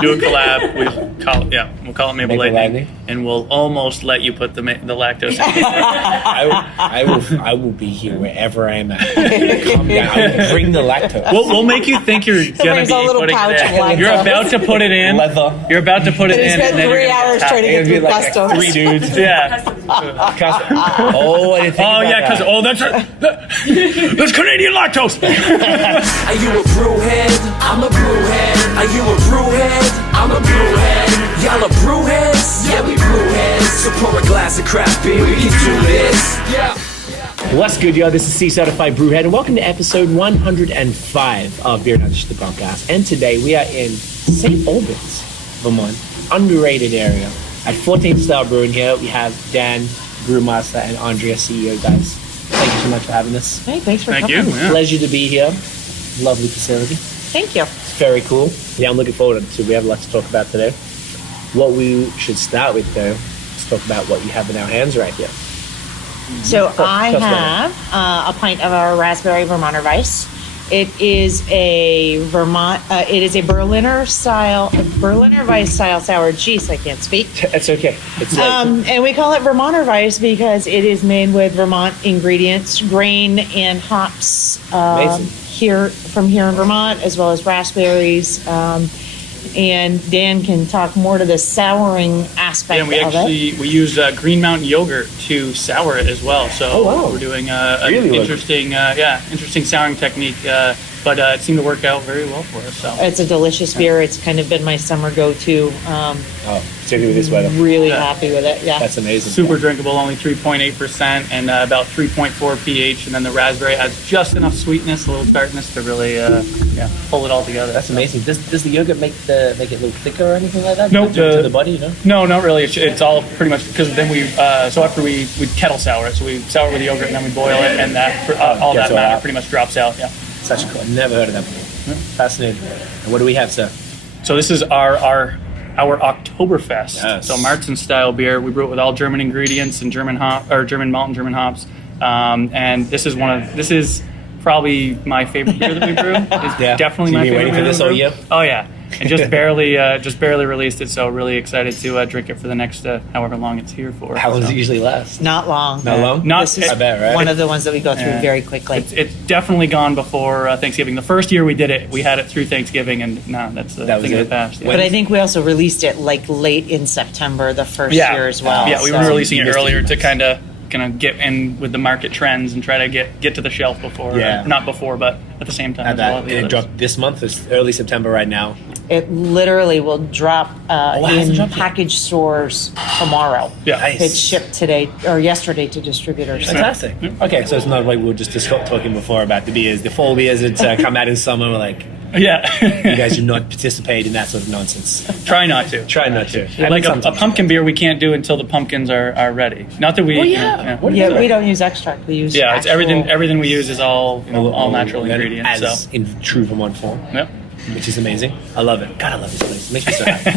we do a collab. We'll call it Maple Lightning, and we'll almost let you put the lactose in. I will be here wherever I am at. Calm down. I will bring the lactose. We'll make you think you're gonna be putting it in. You're about to put it in. Leather. You're about to put it in. Spent 3 hours trying to get through customs. 3 dudes. Yeah. Oh, I didn't think about that. That's Canadian lactose. Are you a brewhead? I'm a brewhead. Are you a brewhead? I'm a brewhead. Y'all are brewheads? Yeah, we brewheads. So pour a glass of craft beer, we can do this. Yeah. What's good, y'all? This is C-Certified Brewhead, and welcome to episode 105 of Beer Not Just the Podcast. And today we are in St. Albans, Vermont, underrated area at 14th Style Brewing here. We have Dan, Brewmaster, and Andrea, CEO, guys. Thank you so much for having us. Hey, thanks for coming. Thank you. Yeah. Pleasure to be here. Lovely facility. Thank you. It's very cool. Yeah, I'm looking forward to it. We have a lot to talk about today. What we should start with, though, is talk about what you have in our hands right here. So I have a pint of our raspberry Vermonter Weisse. It is a Berliner Weisse style sour. Jeez, I can't speak. It's okay. It's And we call it Vermonter Weisse because it is made with Vermont ingredients, grain and hops here in Vermont, as well as raspberries. And Dan can talk more to the souring aspect of it. We use Green Mountain yogurt to sour it as well. So we're doing an interesting souring technique. But it seemed to work out very well for us. So it's a delicious beer. It's kind of been my summer go-to. Particularly with this weather. Really happy with it. Yeah, that's amazing. Super drinkable, only 3.8% and about 3.4 pH. And then the raspberry adds just enough sweetness, a little tartness to really pull it all together. That's amazing. Does the yogurt make it a little thicker or anything like that? Nope. To the body, you know? No, not really. It's all pretty much because then after we kettle sour it, so we sour with the yogurt and then we boil it, and that all that matter pretty much drops out. Yeah. Such a cool. Never heard of that before. Fascinating. And what do we have, sir? So this is our Oktoberfest. Yes. So Marzen style beer. We brew it with all German ingredients and German malt and German hops. And this is probably my favorite beer that we brew. It's definitely my favorite. Waiting for this all year? Oh yeah. And just barely released it, so really excited to drink it for the next however long it's here for. How long does it usually last? Not long. Not long? This is I bet, right? one of the ones that we go through very quickly. It's definitely gone before Thanksgiving. The first year we did it, we had it through Thanksgiving, and that's the thing of the past. Yeah. But I think we also released it late in September the first year as well. Yeah, we were releasing it earlier to kind of get in with the market trends and try to get to the shelf before. Not before, but at the same time. It dropped this month. It's early September right now. It literally will drop in package stores tomorrow. Yeah. Nice. It's shipped today or yesterday to distributors. Fantastic. Okay, so it's not like we were just talking before about the beers, the fall beers that come out in summer. We're like, you guys do not participate in that sort of nonsense. Try not to. Like a pumpkin beer, we can't do until the pumpkins are ready. Not that we. We don't use extract. We use it's everything we use is all natural ingredients. As in true Vermont form. Yep. Which is amazing. I love it. God, I love this place. It makes me so happy.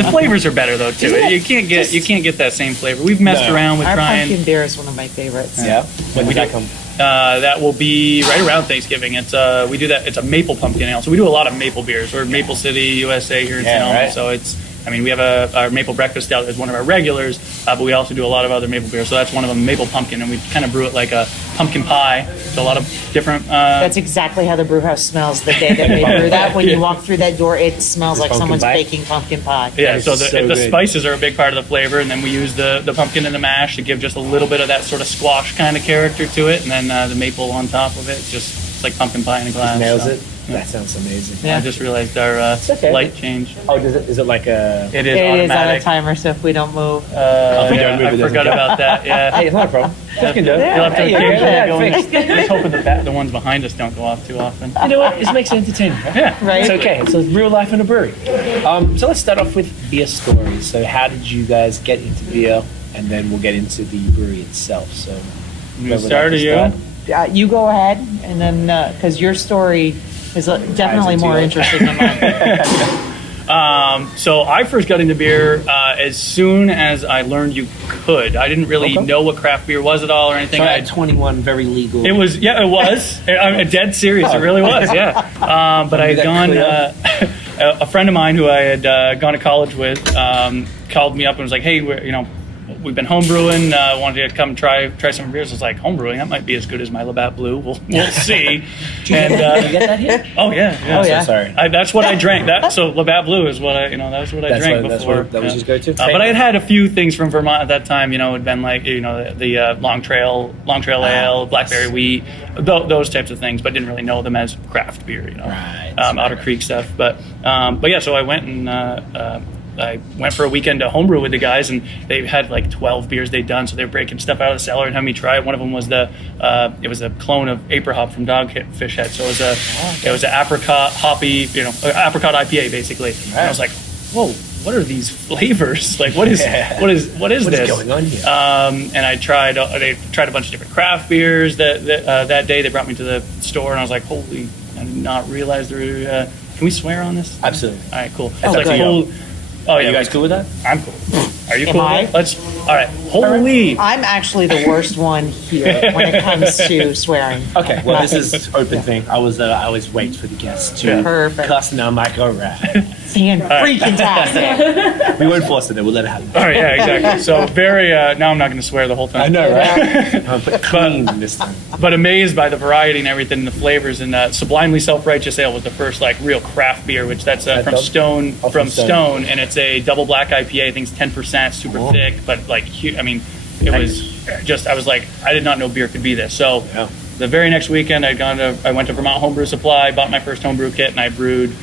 The flavors are better though too. You can't get that same flavor. We've messed around with trying. Our pumpkin beer is one of my favorites. Yeah. When did that come? That will be right around Thanksgiving. We do that. It's a maple pumpkin ale. So we do a lot of maple beers. We're Maple City, USA here in St. Albans. So we have our maple breakfast stout as one of our regulars, but we also do a lot of other maple beers. So that's one of them, maple pumpkin, and we kind of brew it like a pumpkin pie. So a lot of different. That's exactly how the brew house smells the day that we brew that. When you walk through that door, it smells like someone's baking pumpkin pie. Yeah, so the spices are a big part of the flavor, and then we use the pumpkin and the mash to give just a little bit of that sort of squash kind of character to it, and then the maple on top of it. It's like pumpkin pie in a glass. Just nails it. That sounds amazing. Yeah. I just realized our light change. Oh, is it like a... It is automatic. It is on a timer, so if we don't move... I forgot about that, yeah. Hey, it's not a problem. You'll have to occasionally go in. Let's hope the ones behind us don't go off too often. You know what? It makes it entertaining. Right? Yeah. Right. It's okay. So it's real life in a brewery. So let's start off with beer stories. So how did you guys get into beer? And then we'll get into the brewery itself. So you start or you? You go ahead, and then because your story is definitely more interesting than mine. So I first got into beer as soon as I learned you could. I didn't really know what craft beer was at all or anything. So at 21, very legal. It was, it was. I'm dead serious. It really was, yeah. But I had gone. a friend of mine who I had gone to college with called me up and was like, "Hey, we've been homebrewing. Wanted to come try some beers." I was like, "Homebrewing? That might be as good as my Labatt Blue. We'll see." Did you get that here? Oh yeah. Oh, yeah. So sorry. That's what I drank. So Labatt Blue is what that was what I drank before. That was his go-to. But I had a few things from Vermont at that time. It'd been like the Long Trail Ale, Blackberry Wheat, those types of things. But didn't really know them as craft beer. Right. Otter Creek stuff. But yeah. So I went and. I went for a weekend to homebrew with the guys, and they had like 12 beers they'd done. So they were breaking stuff out of the cellar and having me try it. One of them was it was a clone of Aprihop from Dogfish Head. So it was an apricot hoppy, apricot IPA basically. Right. And I was like, whoa, what are these flavors? Like, what is this? What is going on here? And they tried a bunch of different craft beers that day. They brought me to the store, and I was like, holy, I did not realize there were. Can we swear on this? Absolutely. All right, cool. Oh, it's like full. Oh, yeah. You guys cool with that? I'm cool. Are you Am cool I? with that? All right. Holy. I'm actually the worst one here when it comes to swearing. Okay, well, this is open thing. I always wait for the guests to Perfect. cuss, and I'm like, all right. Fan-freaking-tastic. We won't force it, then we'll let it happen. All right, yeah, exactly. So very, now I'm not going to swear the whole time. I know, right? I'm put clean this time. But amazed by the variety and everything, the flavors. And Sublimely Self-Righteous Ale was the first real craft beer, which that's from Stone. From Stone, and it's a double black IPA. I think it's 10%, super thick, but it was just. I was like, I did not know beer could be this. So the very next weekend, I went to Vermont Homebrew Supply, bought my first homebrew kit, and I brewed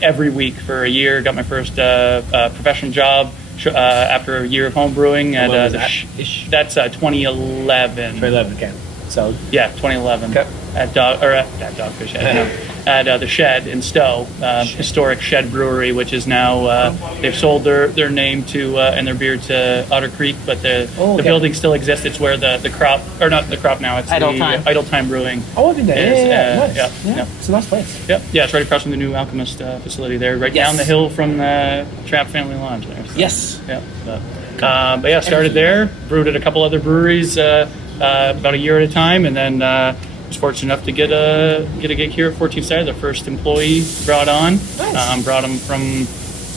every week for a year. Got my first professional job after a year of homebrewing. When was That's 2011. 2011, okay. So yeah, 2011 okay. at Dogfish Head. At the Shed in Stowe, historic Shed Brewery, which is now they've sold their name to and their beer to Otter Creek, but the building still exists. It's where the crop, or not the crop now. It's Idle Time. Idle Time Brewing. Oh, I've been there. Nice. Yeah. It's a nice place. Yep. Yeah, it's right across from the new Alchemist facility there, right down the hill from the Trapp Family Lodge there. So, Yes. Yeah. But yeah, started there, brewed at a couple other breweries about a year at a time, and then was fortunate enough to get a gig here at 14th Side, the first employee brought on. Nice. Brought him from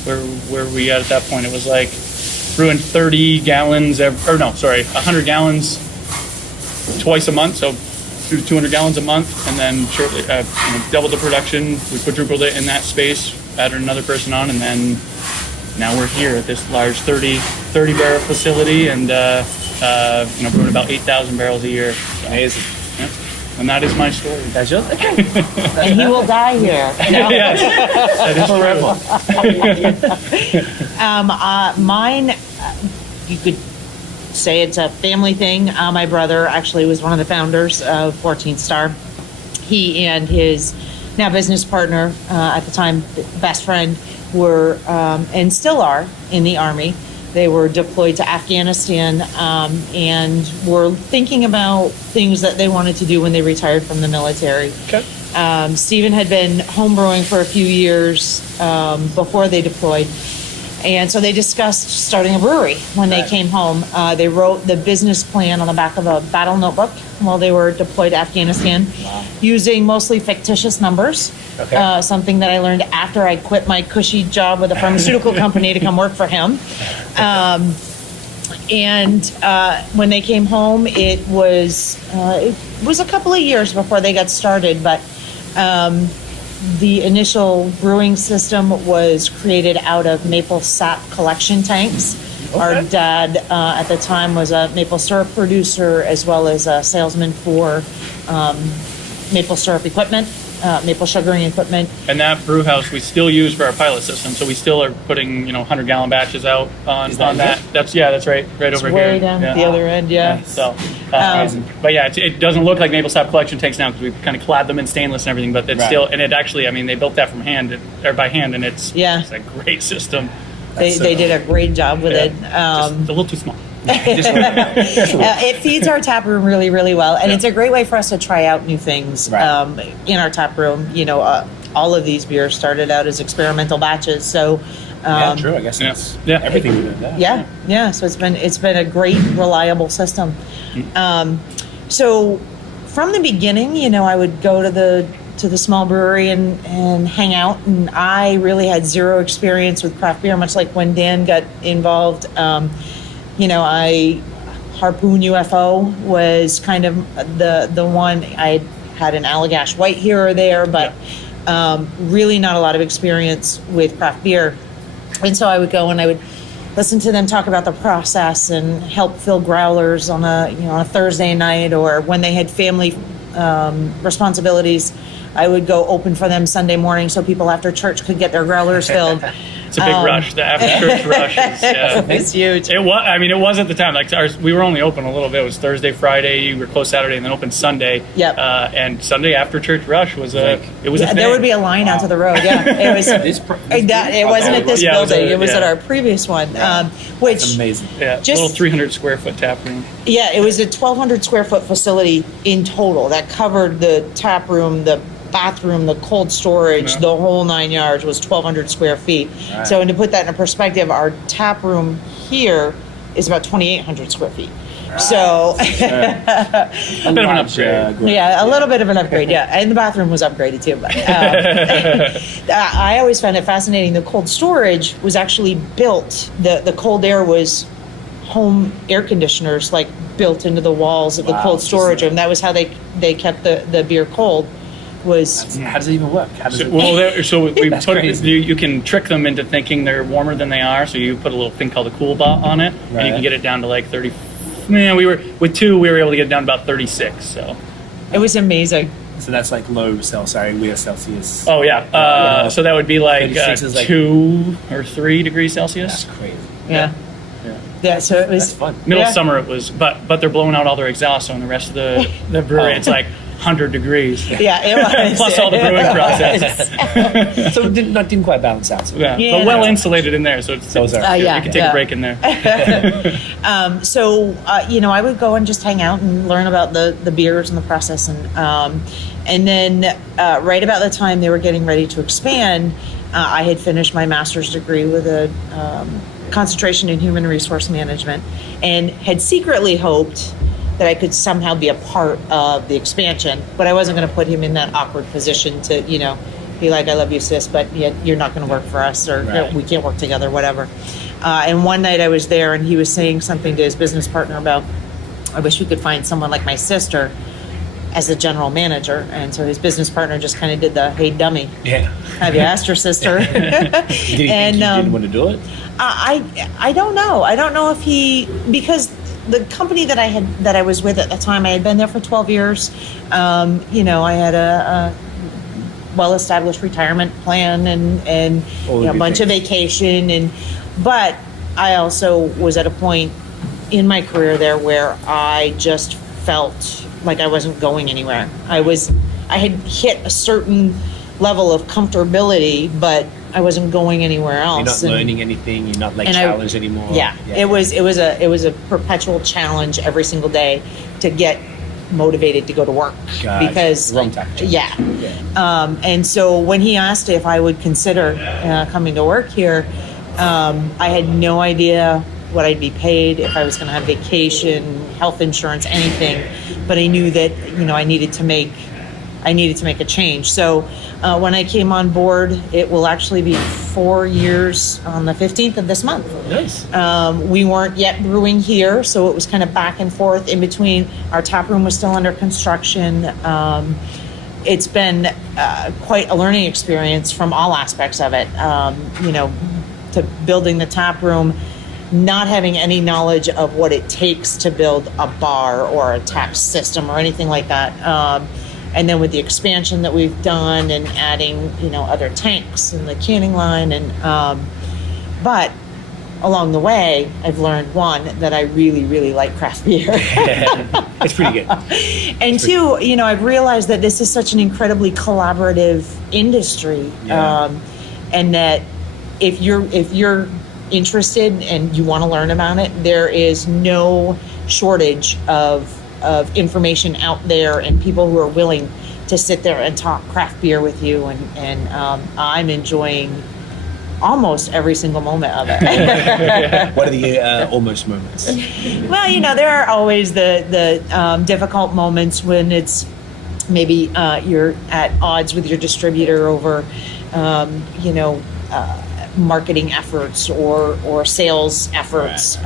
where we at that point. It was like brewing 30 gallons, 100 gallons twice a month, so 200 gallons a month, and then shortly doubled the production. We quadrupled it in that space, added another person on, and then now we're here at this large 30 barrel facility, and brewing about 8,000 barrels a year. So, Amazing. yeah. And that is my story. That's yours? Okay. And he will die here. Yes, that is forever. Mine, you could say it's a family thing. My brother actually was one of the founders of 14th Star. He and his now business partner, at the time best friend, were and still are in the Army. They were deployed to Afghanistan and were thinking about things that they wanted to do when they retired from the military. Okay. Stephen had been homebrewing for a few years before they deployed. And so they discussed starting a brewery when they came home. They wrote the business plan on the back of a battle notebook while they were deployed to Afghanistan, using mostly fictitious numbers. Okay. Something that I learned after I quit my cushy job with a pharmaceutical company to come work for him. When they came home, it was a couple of years before they got started, but the initial brewing system was created out of maple sap collection tanks. Okay. Our dad at the time was a maple syrup producer as well as a salesman for maple syrup equipment, maple sugaring equipment. And that brew house we still use for our pilot system, so we still are putting 100-gallon batches out on that. That's right over way here. Down at the other end, yeah. So, but yeah, it doesn't look like maple sap collection tanks now because we kind of clad them in stainless and everything. But it's still, and it actually, they built that by hand, and it's a great system. They did a great job with it. Just a little too small. It feeds our tap room really, really well, and it's a great way for us to try out new things in our tap room. All of these beers started out as experimental batches, so true. I guess it's everything we do. Yeah. So it's been a great, reliable system. So from the beginning, I would go to the to the small brewery and hang out. And I really had zero experience with craft beer, much like when Dan got involved. Harpoon UFO was kind of the one. I had an Allagash White here or there, but really not a lot of experience with craft beer. And so I would go and I would listen to them talk about the process and help fill growlers on a Thursday night, or when they had family responsibilities, I would go open for them Sunday morning so people after church could get their growlers filled. It's a big rush. The after church rush is It's huge. It was. I mean, it was at the time. Like we were only open a little bit. It was Thursday, Friday. We were closed Saturday, and then open Sunday. Yep. And Sunday after church rush was a. It was. A thing. There would be a line out to the road. Yeah, it was. It wasn't at this building. It was at our previous one, which That's amazing. Yeah, just little 300 square foot tap room. Yeah, it was a 1,200 square foot facility in total that covered the tap room, the bathroom, the cold storage, the whole 9 yards was 1,200 square feet. Right. So, and to put that in perspective, our tap room here is about 2,800 square feet. Right. So, a bit of an upgrade. Yeah, a little bit of an upgrade. Yeah, and the bathroom was upgraded too. But I always found it fascinating. The cold storage was actually built. The cold air was home air conditioners, like built into the walls of the cold storage room. That was how they kept the beer cold. How does it even work? We put you can trick them into thinking they're warmer than they are. So you put a little thing called a cool bot on it, and you can get it down to like 30. Man, we were able to get it down to about 36. So it was amazing. So that's like we're Celsius. Oh yeah. So that would be like 2 or 3 degrees Celsius. That's crazy. Yeah. So it was that's fun. Middle of summer it was, but they're blowing out all their exhaust, so in the rest of the brewery it's like 100 degrees. Yeah, it was. Plus all the brewing process. So it didn't quite balance out. So. Yeah, but well insulated in there, so it's you can take a break in there. I would go and just hang out and learn about the beers and the process, and then right about the time they were getting ready to expand, I had finished my master's degree with a concentration in human resource management, and had secretly hoped that I could somehow be a part of the expansion, but I wasn't going to put him in that awkward position to, be like, I love you, sis, but you're not going to work for us, or we can't work together, whatever. And one night I was there, and he was saying something to his business partner about, I wish we could find someone like my sister as the general manager. And so his business partner just kind of did the, hey, dummy. Yeah. Have you asked your sister? Did he think you didn't want to do it? I don't know. I don't know if because the company that I was with at the time, I had been there for 12 years. I had a well-established retirement plan and a bunch of vacation, but I also was at a point in my career there where I just felt like I wasn't going anywhere. I had hit a certain level of comfortability, but I wasn't going anywhere else. You're not learning anything. You're not challenged anymore. Yeah. It was a perpetual challenge every single day to get motivated to go to work. Because wrong time. And so when he asked if I would consider coming to work here, I had no idea what I'd be paid, if I was going to have vacation, health insurance, anything. But I knew that I needed to make a change. So when I came on board, it will actually be 4 years on the 15th of this month. Nice. We weren't yet brewing here, so it was kind of back and forth in between. Our tap room was still under construction. It's been quite a learning experience from all aspects of it. To building the tap room, not having any knowledge of what it takes to build a bar or a tap system or anything like that. And then with the expansion that we've done and adding, other tanks and the canning line, but along the way, I've learned, one, that I really, really like craft beer. It's pretty good. And two, I've realized that this is such an incredibly collaborative industry, and that if you're interested and you want to learn about it, there is no shortage of information out there and people who are willing to sit there and talk craft beer with you, and I'm enjoying almost every single moment of it. What are the almost moments? Well, there are always the difficult moments when it's maybe you're at odds with your distributor over, marketing efforts or sales efforts,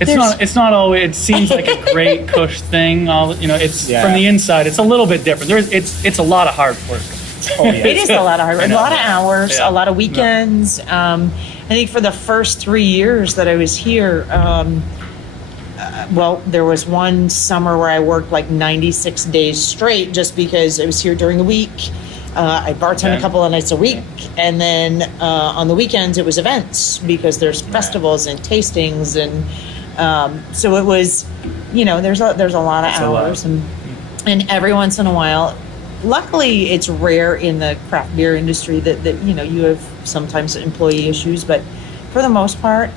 It's not always. It seems like a great cush thing. It's from the inside. It's a little bit different. It's a lot of hard work. Oh, yeah. It is a lot of hard work, a lot of hours, Yeah. a lot of weekends. I think for the first 3 years that I was here, there was one summer where I worked like 96 days straight just because I was here during the week. I bartend a couple of nights a week, and then on the weekends it was events because there's festivals and tastings, and so it was, there's a lot of hours, and every once in a while. Luckily, it's rare in the craft beer industry that you have sometimes employee issues, but for the most part,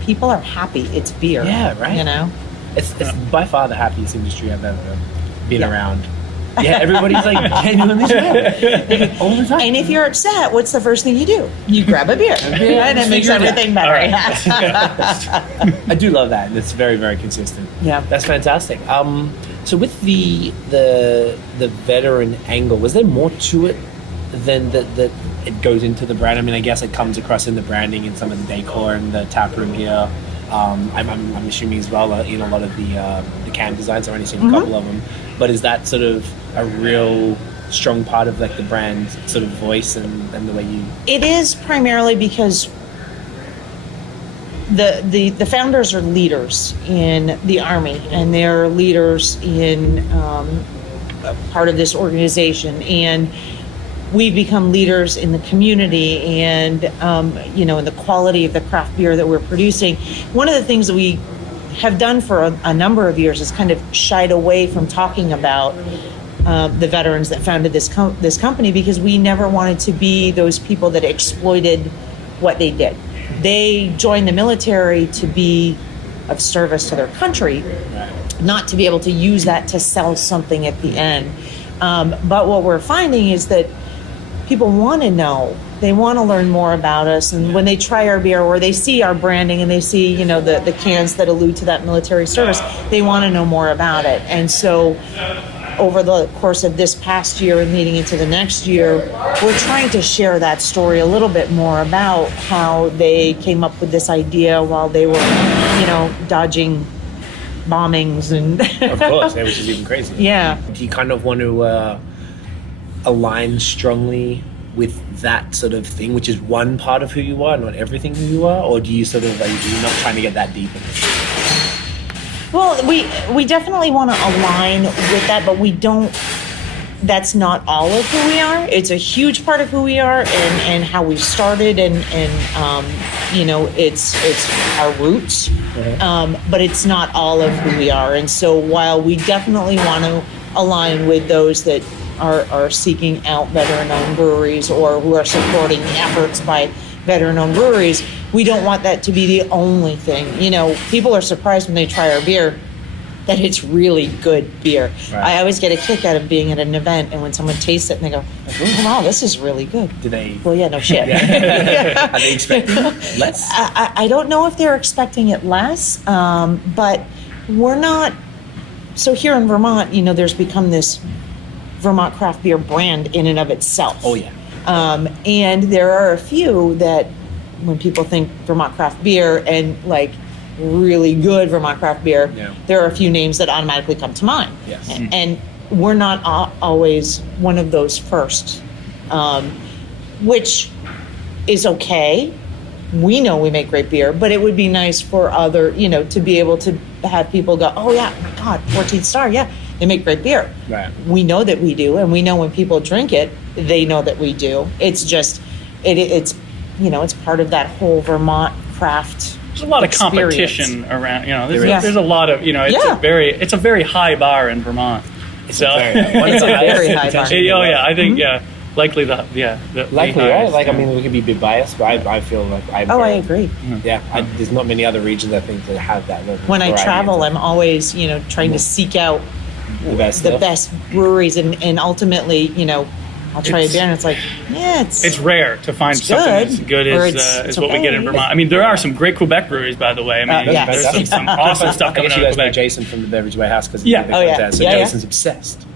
people are happy. It's beer. Yeah, right. It's by far the happiest industry I've ever been around. Yeah, everybody's like genuinely happy all the time. And if you're upset, what's the first thing you do? You grab a beer, and it makes everything better. I do love that, and it's very, very consistent. Yeah, that's fantastic. So with the veteran angle, was there more to it than that it goes into the brand? I mean, I guess it comes across in the branding and some of the decor and the tap room here. I'm assuming as well in a lot of the can designs. I've only seen a couple of them, but is that sort of a real strong part of like the brand sort of voice and the way you? It is primarily because the founders are leaders in the Army, and they're leaders in part of this organization, and we've become leaders in the community and in the quality of the craft beer that we're producing. One of the things that we have done for a number of years is kind of shied away from talking about the veterans that founded this company, because we never wanted to be those people that exploited what they did. They joined the military to be of service to their country, not to be able to use that to sell something at the end. But what we're finding is that people want to know. They want to learn more about us, and when they try our beer or they see our branding and they see, the cans that allude to that military service, they want to know more about it. And so over the course of this past year and leading into the next year, we're trying to share that story a little bit more about how they came up with this idea while they were, dodging bombings and of course, which is even crazy. Yeah. Do you kind of want to align strongly with that sort of thing, which is one part of who you are, not everything who you are, or do you sort of, are you not trying to get that deep in it? Well, we definitely want to align with that, but we don't. That's not all of who we are. It's a huge part of who we are and how we started, and it's our roots, but it's not all of who we are. And so while we definitely want to align with those that are seeking out veteran-owned breweries or who are supporting efforts by veteran-owned breweries, we don't want that to be the only thing. People are surprised when they try our beer that it's really good beer. Right. I always get a kick out of being at an event, and when someone tastes it and they go, "Oh, wow, this is really good." Do they? Well, yeah, no shit. Are they expecting less? I don't know if they're expecting it less, but we're not. So here in Vermont, there's become this Vermont craft beer brand in and of itself. Oh, yeah. And there are a few that when people think Vermont craft beer and like really good Vermont craft beer, there are a few names that automatically come to mind. Yes. And we're not always one of those first, which is okay. We know we make great beer, but it would be nice for other, to be able to have people go, "Oh yeah, God, 14 Star, yeah, they make great beer." Right. We know that we do, and we know when people drink it, they know that we do. It's just, it's part of that whole Vermont craft. There's a lot of competition around. There's a lot of, it's a very high bar in Vermont. It's a very high bar. I think likely right? Like, I mean, we could be a bit biased, but I feel like I agree. Yeah, there's not many other regions I think that have that level. When I travel, I'm always trying to seek out the best breweries, and ultimately I'll try a beer and it's like, it's rare to find something as good as what we get in Vermont. I mean, there are some great Quebec breweries, by the way. I mean, there's some awesome stuff coming out of you guys Quebec. know Jason from the Beverage Warehouse because So Jason's obsessed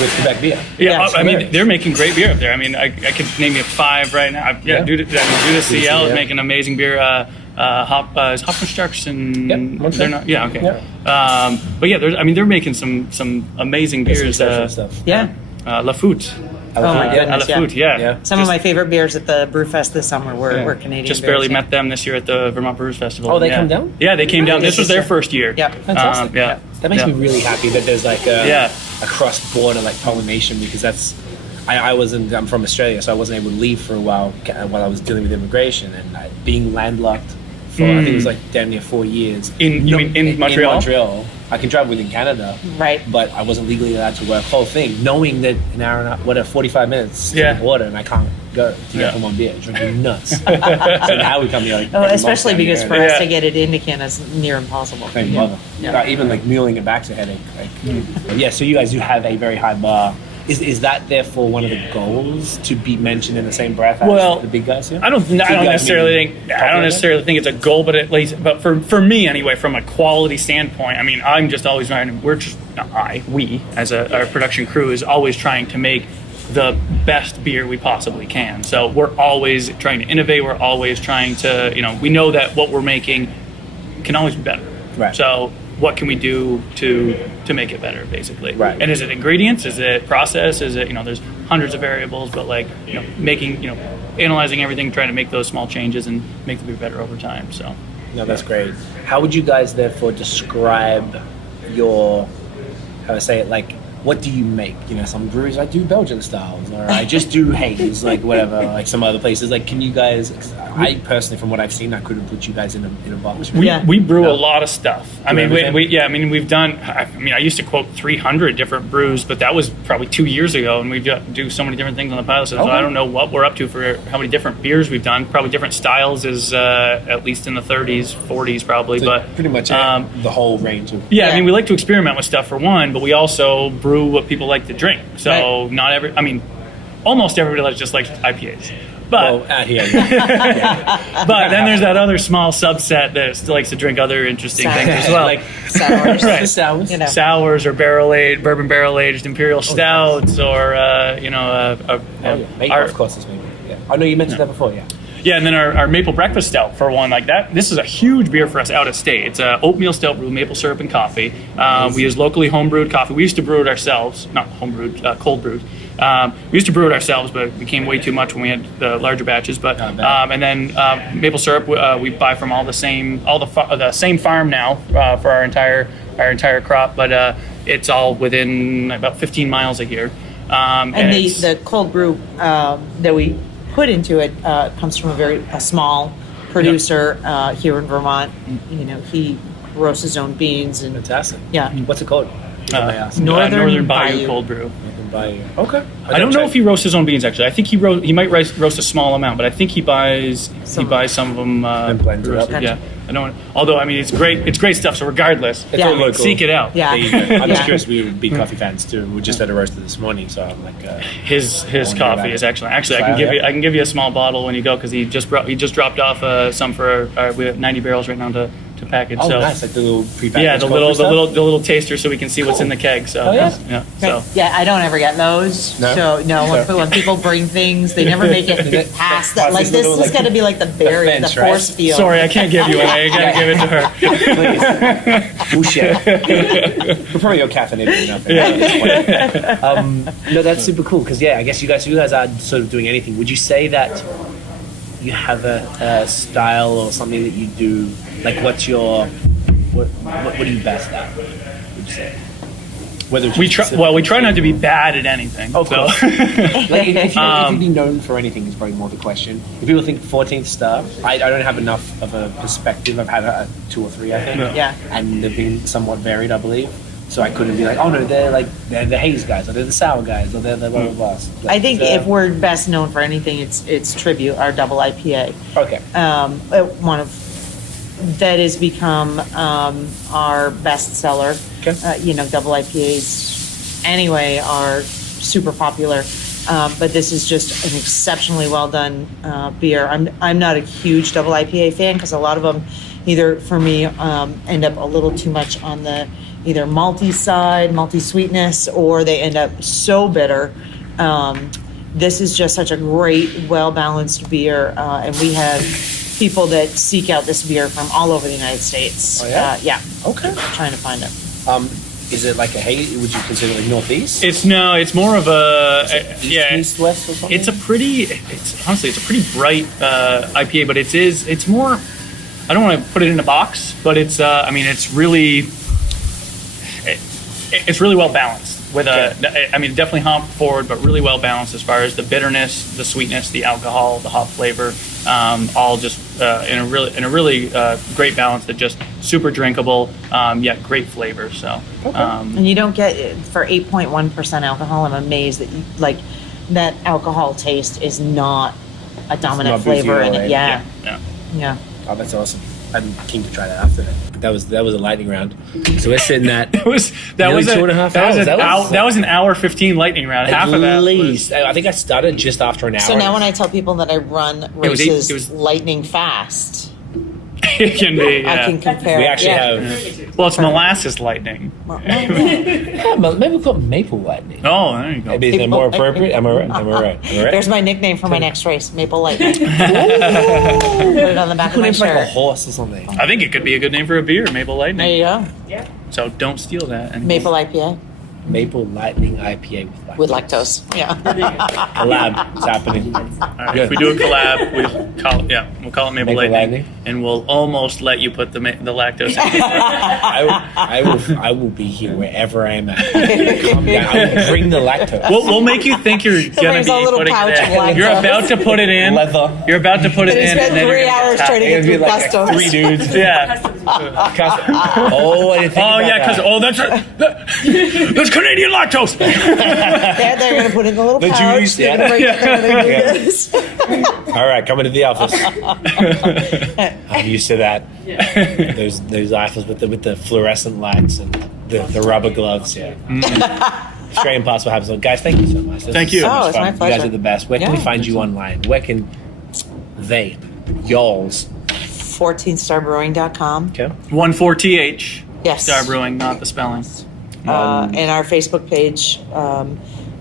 with Quebec beer. Yeah, Yeah, I mean, they're making great beer up there. I mean, I could name you 5 right now. Yeah, Duda CL is making amazing beer. Is Hopfenstärksen, Yep, they're not. Yeah, okay. Yeah. But yeah, they're making some amazing beers. Stuff. Yeah. La Foot. Oh my goodness, La Foot, yeah. Some of my favorite beers at the Brewfest this summer were Canadian Just beers, barely met them this year at the Vermont Brewers Festival. Oh, they come down? Yeah, they came down. This was their first year. Yep. Fantastic. Yeah. That makes me really happy that there's like a Yeah. cross-border like pollination, because that's I'm from Australia, so I wasn't able to leave for a while I was dealing with immigration, and being landlocked for I think it was like damn near 4 years. You mean in Montreal? In Montreal. I can drive within Canada, Right. but I wasn't legally allowed to work. Whole thing, knowing that an hour and a half, 45 minutes to the border, and I can't go to get from one beer, it's drinking nuts. So now we come here like, especially because for us Yeah. to get it into Canada is near impossible. Thank mother. Yeah. Even like muling it back's a headache. Like, so you guys do have a very high bar. Is that therefore one of the goals, to be mentioned in the same breath as the big guys here? I don't necessarily think it's a goal, but at least, but for me anyway, from a quality standpoint, I mean, I'm just always trying to. We as our production crew is always trying to make the best beer we possibly can. So we're always trying to innovate. We're always trying to, we know that what we're making can always be better. Right. So what can we do to make it better, basically? Right. And is it ingredients? Is it process? Is it, there's hundreds of variables, but making, analyzing everything, trying to make those small changes and make the beer better over time. So. No, that's great. How would you guys therefore describe your, how I say it, like, what do you make? Some breweries, I do Belgian styles, or I just do haze, like whatever, like some other places. Like, can you guys, I personally, from what I've seen, I couldn't put you guys in a box. We brew a lot of stuff. I mean, we've done, I used to quote 300 different brews, but that was probably 2 years ago, and we do so many different things on the pilot system. So I don't know what we're up to for how many different beers we've done. Probably different styles is at least in the 30s, 40s probably, So but pretty much the whole range of. Yeah, I mean, we like to experiment with stuff for one, but we also brew what people like to drink. So almost everybody just likes IPAs. But Out here, but then there's that other small subset that still likes to drink other interesting things as well. like Sours. Right. sours. Sours or bourbon barrel aged imperial stouts, or Maple, of course, is maple. Yeah. I know you mentioned that before. Yeah. Yeah, and then our maple breakfast stout, for one, like that. This is a huge beer for us out of state. It's a oatmeal stout brewed with maple syrup and coffee. We use locally homebrewed coffee. We used to brew it ourselves, not homebrewed, cold brewed. We used to brew it ourselves, but it became way too much when we had the larger batches. But and then maple syrup we buy from the same farm now for our entire crop. But it's all within about 15 miles of here. And the cold brew that we put into it comes from a small producer here in Vermont. He roasts his own beans and Fantastic. Yeah. What's it called? Northern Bayou cold brew. Okay. I don't know if he roasts his own beans. Actually, I think he might roast a small amount, but I think he buys some of them. And blends it up. roasted. Yeah, I don't. Although I mean, it's great stuff. So regardless, Yeah. all local. seek it out. Yeah. I'm just Yeah. curious. We would be coffee fans too. We just had a roaster this morning, so I'm like. His wonder coffee about is it. actually I can Try give you a small bottle when you go, because he just dropped off some for we have 90 barrels right now to package. Oh, so nice! Like the little prepackaged. yeah, the cold brew little taster, so we can see what's in the keg. So Oh, yeah? So Yeah, I don't ever get those. No? So no, when people bring things, they never make it past that. Like this has got to be like the barrier, the fence, right? force field. sorry, I can't give you one. I gotta give it to her. stuff. We'll share. We're probably go caffeinated enough. No, that's super cool because I guess you guys are sort of doing anything. Would you say that you have a style or something that you do? Like, what are you best at? Would you say? Whether it's We try not to be bad at anything. Of so. course. Like, if you be known for anything is probably more the question. If people think 14th star, I don't have enough of a perspective. I've had 2 or 3, I think. Yeah. And they've been somewhat varied, I believe. So I couldn't be like, oh no, they're the haze guys, or they're the sour guys, or they're the blah blah blah. I think if we're best known for anything, it's Tribute, our double IPA. Okay. One of that has become our best seller. Okay. Double IPAs anyway are super popular, but this is just an exceptionally well done beer. I'm not a huge double IPA fan because a lot of them, either for me, end up a little too much on the either multi-sweetness, or they end up so bitter. This is just such a great, well-balanced beer, and we have people that seek out this beer from all over the United States. Oh, yeah? Yeah. Okay. Trying to find it. Is it like a hazy? Would you consider it like northeast? It's more of a East, west, or something? It's a pretty bright IPA, but it's more. I don't want to put it in a box, but it's it's really well balanced with definitely hop forward, but really well balanced as far as the bitterness, the sweetness, the alcohol, the hop flavor, all just in a really great balance that just super drinkable, yet great flavor. So, and you don't get, for 8.1% alcohol, I'm amazed that you, that alcohol taste is not a dominant not boozy flavor in or it. yeah. Yeah. Oh, that's awesome. I'm keen to try that after that. That was a lightning round. So we're sitting at that was 2.5 hours. That was an hour 15 lightning round. Half of that at was, least. I think I started just after an hour. So now when I tell people that I run races it was lightning fast, it can be. I can compare. we actually have. Well, it's molasses lightning. Yeah, maybe we'll call it maple lightning. Oh, there you go. Maybe is that more appropriate? Am I right? There's my nickname for my next race, Maple Lightning. Put it on the back of my It's like a shirt. horse or something. I think it could be a good name for a beer, Maple There Lightning. you go. So don't steal that. And Maple IPA Maple lightning IPA with lactose. Yeah. collab. It's happening. All right, if we do a collab, we'll call it Maple Lightning, and we'll almost let you put the lactose in. I will be here wherever I am at. Calm down. I will bring the lactose. We'll make you think you're gonna brings a be little putting pouch it of in. lactose. You're about to put it in. Leather. You're about to put it But he in. spent and then 3 you're gonna hours tap trying to it. get It'd be through like customs. 3 dudes. Yeah. Oh, I didn't think about Because that. that's Canadian lactose. They're going to put it in the little The pouch. juice, They're yeah. going to bring it to this. All right, coming to the office. I'm used to that. Those offices with the fluorescent lights and the rubber gloves. Yeah. Australian Pass what happens. So, guys, thank you so much. This Thank is you. so Oh, much it's fun. my You guys pleasure. are the best. Where can we Yeah. find you online? Where can they, y'alls? 14starbrewing.com. Okay. 14th. Yes. Star Brewing, not the spelling. And our Facebook page,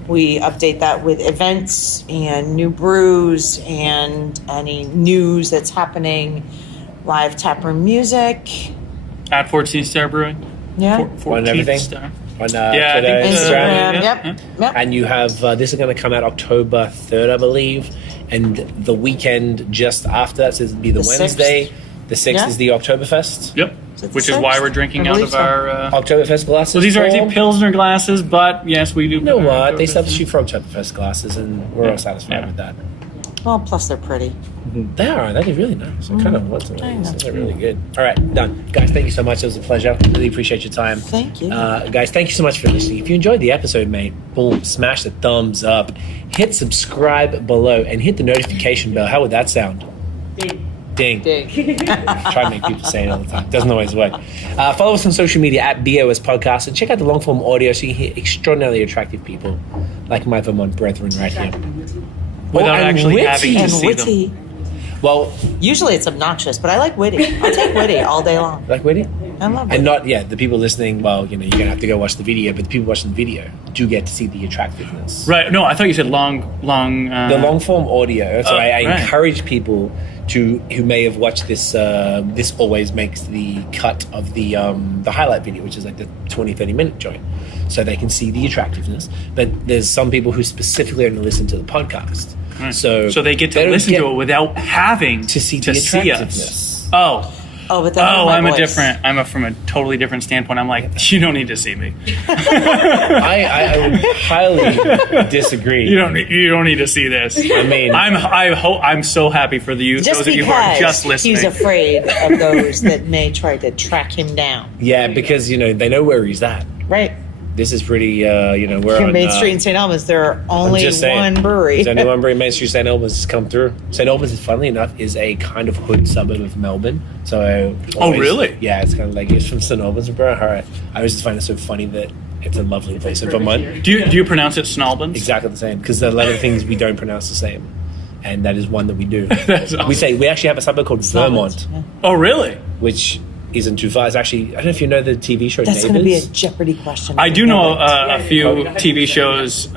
we update that with events and new brews and any news that's happening, live taproom music. At 14th Star Brewing. Yeah. 14th everything? Star. On Yeah, I Twitter, think Instagram. Instagram. yeah, Yep. And you have this is going to come out October 3rd, I believe, and the weekend just after that, so it'll be the The Wednesday. 6th. The 6th Yeah. is the Oktoberfest. Yep. Is it the Which is why 6th? we're drinking I out believe of so. our. Oktoberfest glasses. So these are for- actually Pilsner glasses, but yes, we do. You know put our what? They Oktoberfest substitute for Oktoberfest glasses, and we're all satisfied Yeah. with that. Well, plus they're pretty. They are. They're really nice. I kind of want some of these. They're really good. All right, done. Guys, thank you so much. It was a pleasure. Really appreciate your time. Thank you. Guys, thank you so much for listening. If you enjoyed the episode, mate, boom, smash the thumbs up. Hit subscribe below and hit the notification bell. How would that sound? Ding. Dig. Try to make people say it all the time. Doesn't always work. Follow us on social media at BAOS Podcast and check out the long form audio so you can hear extraordinarily attractive people like my Vermont brethren right here. Without and actually witty. having to And see them. witty. Well, Usually it's obnoxious, but I like witty. I'll take witty all day long. like witty? I love witty. And not, the people listening, well, you're going to have to go watch the video, but the people watching the video do get to see the attractiveness. Right. No, I thought you said long. The long form audio. So I right. encourage people who may have watched this. This always makes the cut of the highlight video, which is like the 20-30 minute joint, so they can see the attractiveness. But there's some people who specifically only listen to the podcast, Right. so they get to don't listen get to it without having to see to the see attractiveness. us. Oh. Oh, but that's my voice. I'm from a totally different standpoint. I'm like, you don't need to see me. I would highly disagree. You don't need to see this. I mean, I'm so happy for those Just of you who are because just listening. he's afraid of those that may try to track him down. yeah, because they know where he's at. Right. This is pretty. We're Here on in Main Street in St. Albans, there are only just saying. one brewery. There's only one brewery in Main Street, St. Albans, has come through. St. Albans, funnily enough, is a kind of hood suburb of Melbourne. So really? Yeah, it's kind of like, it's from St. Albans, bro. All right. I always just find it so funny that it's a lovely place in Vermont. Do you pronounce it Snalbans? Exactly the same, because there are a lot of things we don't pronounce the same. And that is one that we do. That's awesome. We actually have a suburb called Vermont, Yeah. Oh, really? which isn't too far. It's actually, I don't know if you know the TV show That's Neighbours. going to be a Jeopardy question. I do know a few TV shows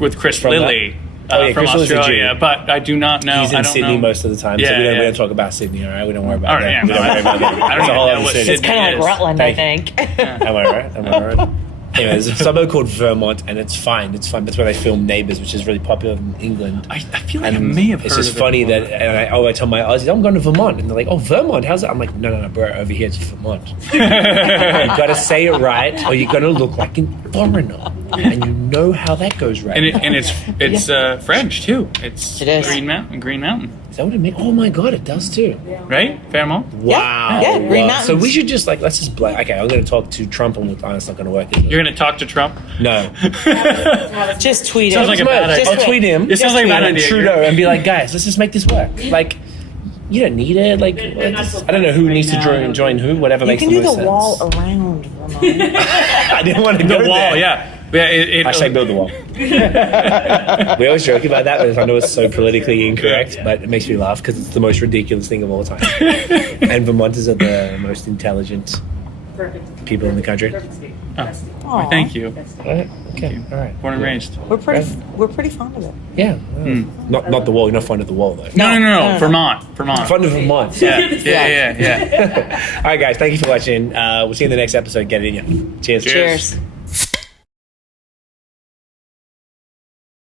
with Chris From Lilly from Chris Lilly's a Australia, G. but I do not know. He's I in don't Sydney know. most of the time, so Yeah, we yeah. don't talk about Sydney, all right? We don't worry about All that. right, yeah, We don't worry about that. I don't It's a whole even know other what city. It's kind of like Rutland, I think. Am I right? Am I right? Anyway, there's a suburb called Vermont, and it's fine. It's fun. That's where they film Neighbours, which is really popular in England. I feel like And I may have heard it's just of funny it that, before. and I tell my Aussies, I'm going to Vermont, and they're like, "Oh, Vermont, how's that?" I'm like, "No, bro, over here it's Vermont. You got to say it right, or you're going to look like a foreigner, and you know how that goes, right?" And it's French too. It is. Green Mountain, Is that what it means? Oh my god, it does too. right? Fairmont. Wow. Yeah, Green Wow. Mountains. So we should just let's just okay, I'm going to talk to Trump, and it's not going to work. Is it? You're gonna talk to Trump? No. Just tweet Sounds it. like a bad idea. I'll tweet him. It sounds like a bad and idea. Trudeau and be like, guys, let's just make this work. Like, you don't need it. Like, I don't know who needs to join who. Whatever You makes can the do most the sense. wall around Vermont. I didn't want to go The wall, there. yeah. Hashtag build the wall. We always joke about that, but I know it's so politically incorrect, but it makes me laugh because it's the most ridiculous thing of all time. And Vermonters are the most intelligent people in the country. Aw. Thank you. Right? Okay. All right. Born and raised. We're pretty fond of it. Yeah. Not the wall. You're not fond of the wall, though. No. Vermont. Fond of Vermont. Yeah. All right, guys. Thank you for watching. We'll see you in the next episode. Get it in ya. Cheers. Cheers. Cheers.